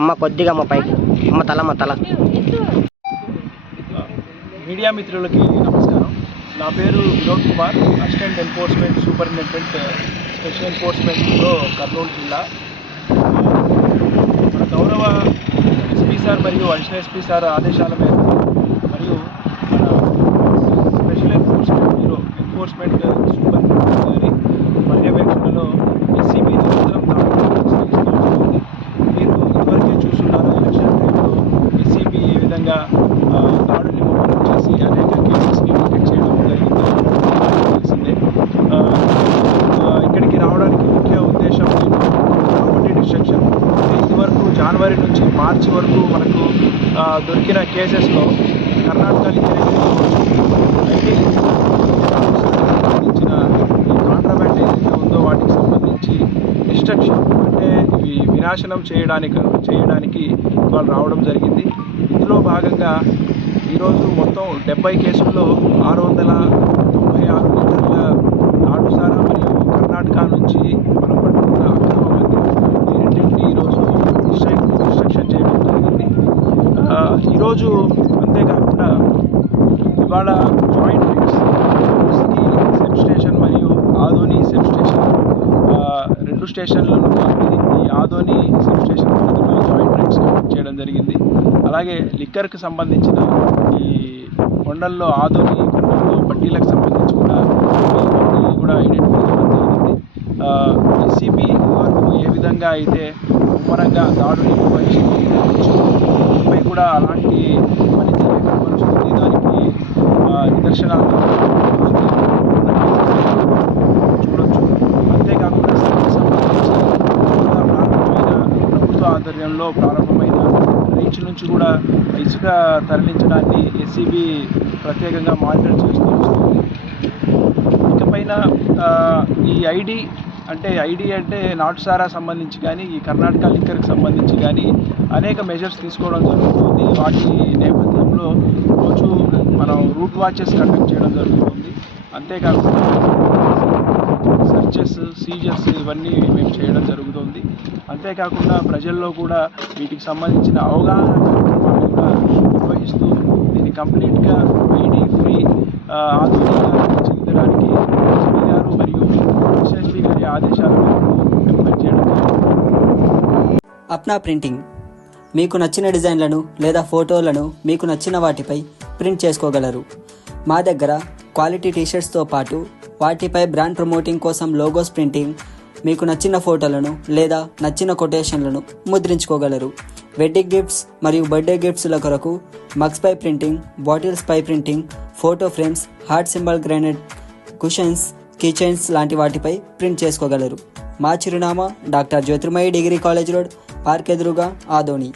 అమ్మ కొద్దిగా అమ్మ పైకి అమ్మ తల మీడియా మిత్రులకి నమస్కారం. నా పేరు Vinod Kumar, assistant enforcement superintendent special enforcement bureau Kurnool జిల్లా. మన గౌరవ ఎస్పీ సార్ మరియు అడిషనల్ ఎస్పీ సార్ ఆదేశాల మేరకు మరియు మన special enforcement bureau enforcement superintendent గారి పర్యవేక్షణలో ఎస్సీబీ నిరంతరం దాడులు. మీరు ఇదివరకే చూస్తున్నారు, ఎలక్షన్ టైంలో ఎస్సీబీ ఏ విధంగా దాడుల్ని ముమ్మరం చేసి అనేక కేసెస్ని డిటెక్ట్ చేయడం జరిగిందో తెలిసిందే. ఇక్కడికి రావడానికి ముఖ్య ఉద్దేశం ప్రాపర్టీ డిస్ట్రక్షన్. ఇదివరకు జనవరి నుంచి మార్చి వరకు మనకు దొరికిన కేసెస్లో కర్ణాటక అయితే సంబంధించిన ఈ కాంట్రాబ్యాండ్ ఏదైతే ఉందో వాటికి సంబంధించి డిస్ట్రక్షన్ అంటే ఇవి వినాశనం చేయడానికి వాళ్ళు రావడం జరిగింది. ఇందులో భాగంగా ఈరోజు మొత్తం 70 కేసుల్లో 696 లీటర్ల నాటుసారా మరియు కర్ణాటక నుంచి మనం పట్టుకున్న అక్రమ మద్యం ఈ రెండింటినీ ఈరోజు డిస్ట్రక్షన్ చేయడం జరిగింది. ఈరోజు అంతేకాకుండా ఇవాళ joint rides city SEB station మరియు ఆదోని సెబ్ స్టేషన్ రెండు స్టేషన్లను కలిపి ఈ ఆదోని సెబ్ స్టేషన్ పరిధిలో జాయింట్ రైడ్స్ కండక్ట్ చేయడం జరిగింది. అలాగే లిక్కర్కి సంబంధించిన ఈ కొండల్లో ఆదోని కొండల్లో బట్టీలకు సంబంధించి కూడా ఐడెంటిఫై చేయడం జరిగింది. ఎస్సీబీ వరకు ఏ విధంగా అయితే ముమ్మరంగా దాడులు నిర్వహించింది పై కూడా అలాంటి పనితీరు కనబరుస్తుంది. దానికి నిదర్శనాలు చూడొచ్చు. అంతేకాకుండా సంబంధించి ప్రభుత్వ ఆధ్వర్యంలో ప్రారంభమైన రీచ్ నుంచి కూడా ఇసుక తరలించడాన్ని ఎస్సీబీ ప్రత్యేకంగా మానిటర్ చేస్తూ వస్తుంది. ఇకపైన ఈ ఐడి అంటే నాటుసారా సంబంధించి కానీ ఈ కర్ణాటక లిక్కర్కి సంబంధించి కానీ అనేక మెజర్స్ తీసుకోవడం జరుగుతుంది. వాటి నేపథ్యంలో రోజు మనం రూట్ వాచెస్ కండక్ట్ చేయడం జరుగుతుంది. అంతేకాకుండా సర్చెస్, సీజర్స్ ఇవన్నీ మేము చేయడం జరుగుతుంది. అంతేకాకుండా ప్రజల్లో కూడా వీటికి సంబంధించిన అవగాహన కార్యక్రమాలు కూడా నిర్వహిస్తూ దీన్ని కంప్లీట్గా ఐడి ఫ్రీ ఆధునికంగా తీర్చిదిద్దడానికి ఎస్పీ గారు మరియు ఎస్ఎస్పీ గారి ఆదేశాల మేరకు మేము పనిచేయడం జరుగుతుంది. అప్నా ప్రింటింగ్ మీకు నచ్చిన డిజైన్లను లేదా ఫోటోలను మీకు నచ్చిన వాటిపై ప్రింట్ చేసుకోగలరు. మా దగ్గర క్వాలిటీ టీషర్ట్స్తో పాటు వాటిపై బ్రాండ్ ప్రమోటింగ్ కోసం లోగోస్ ప్రింటింగ్, మీకు నచ్చిన ఫోటోలను లేదా నచ్చిన కొటేషన్లను ముద్రించుకోగలరు. వెడ్డింగ్ గిఫ్ట్స్ మరియు బర్త్డే గిఫ్ట్స్ల కొరకు మగ్స్ పై ప్రింటింగ్, బాటిల్స్ పై printing, photo frames, heart symbol granite, cushions, keychains లాంటి వాటిపై ప్రింట్ చేసుకోగలరు. మా చిరునామా doctor Jyothirmayi degree college road, park ఎదురుగా, ఆదోని.